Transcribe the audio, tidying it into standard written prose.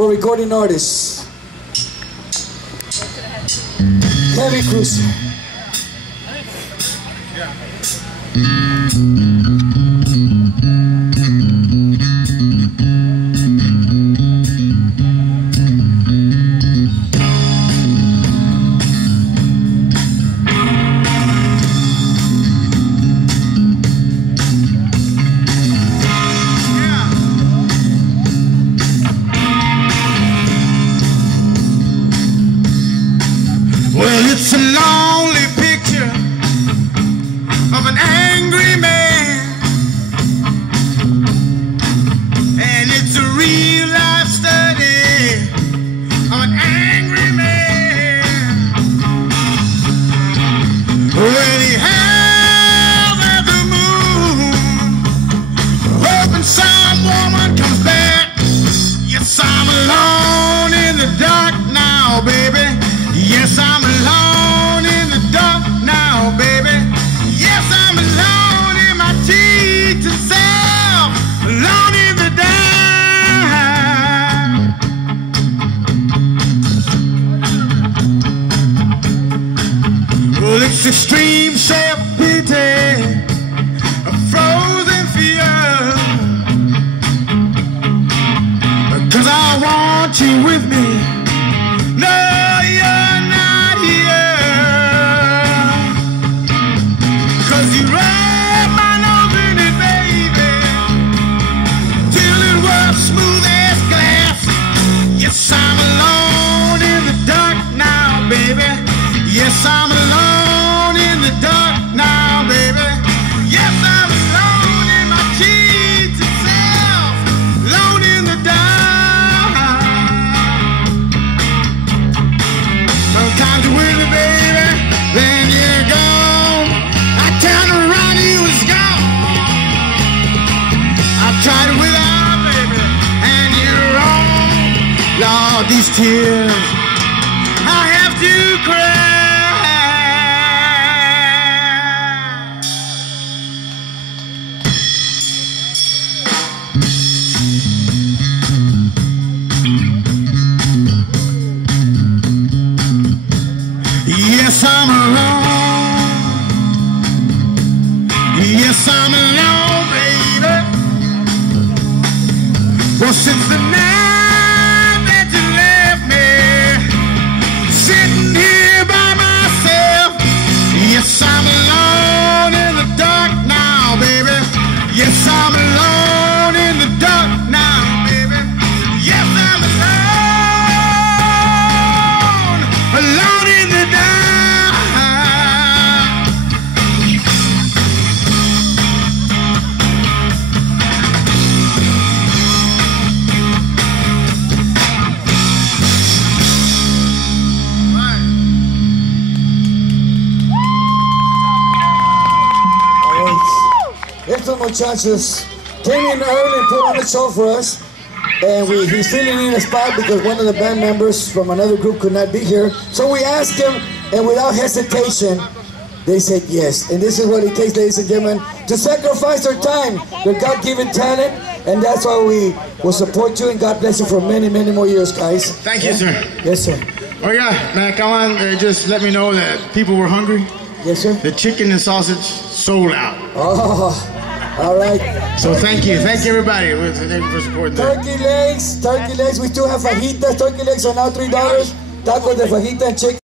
for recording artists. Heavy Cruiser. Well, it's a lonely picture of an angry man, and it's a real life study of an angry man. When he howls at the moon, hoping some woman comes back. Yes, I'm alone in the dark now, baby. Yes, I'm alone in the dark now, baby. Yes, I'm alone in my cheating self, alone in the dark. Well, it's extreme self-pity, a frozen fear, 'cause I want you with me. No, you're not here, 'cause you rubbed my nose in it, baby, till it was smooth as glass. Yes, I'm alone in the dark now, baby. Yes, I'm alone in the dark now, baby. Yes, I'm alone in my cheating self, alone in the dark. Sometimes you win me, baby, then you're gone. I turn around, you was gone. I tried it without, baby, and you're wrong. Lord, these tears I have to cry. Yes, I'm alone. Yes, I'm alone, baby. Well, since the night that you left me, sitting here by myself. Yes, I'm alone in the dark now, baby. Yes, I'm alone in the dark now, baby. Yes, I'm alone, alone in the dark. Estos muchachos came in early and put on a show for us, and he's filling in a spot because one of the band members from another group could not be here. So we asked him, and without hesitation, they said yes. And this is what it takes, ladies and gentlemen, to sacrifice their time, their God-given talent, and that's why we will support you, and God bless you for many, many more years, guys. Thank you, sir. Yes, sir. Oh yeah, man, come on, just let me know that people were hungry. Yes, sir. The chicken and sausage sold out. Oh, all right. So thank you everybody for supporting that. Turkey legs. We still have fajitas. Turkey legs are now $3. Tacos de fajita and chicken.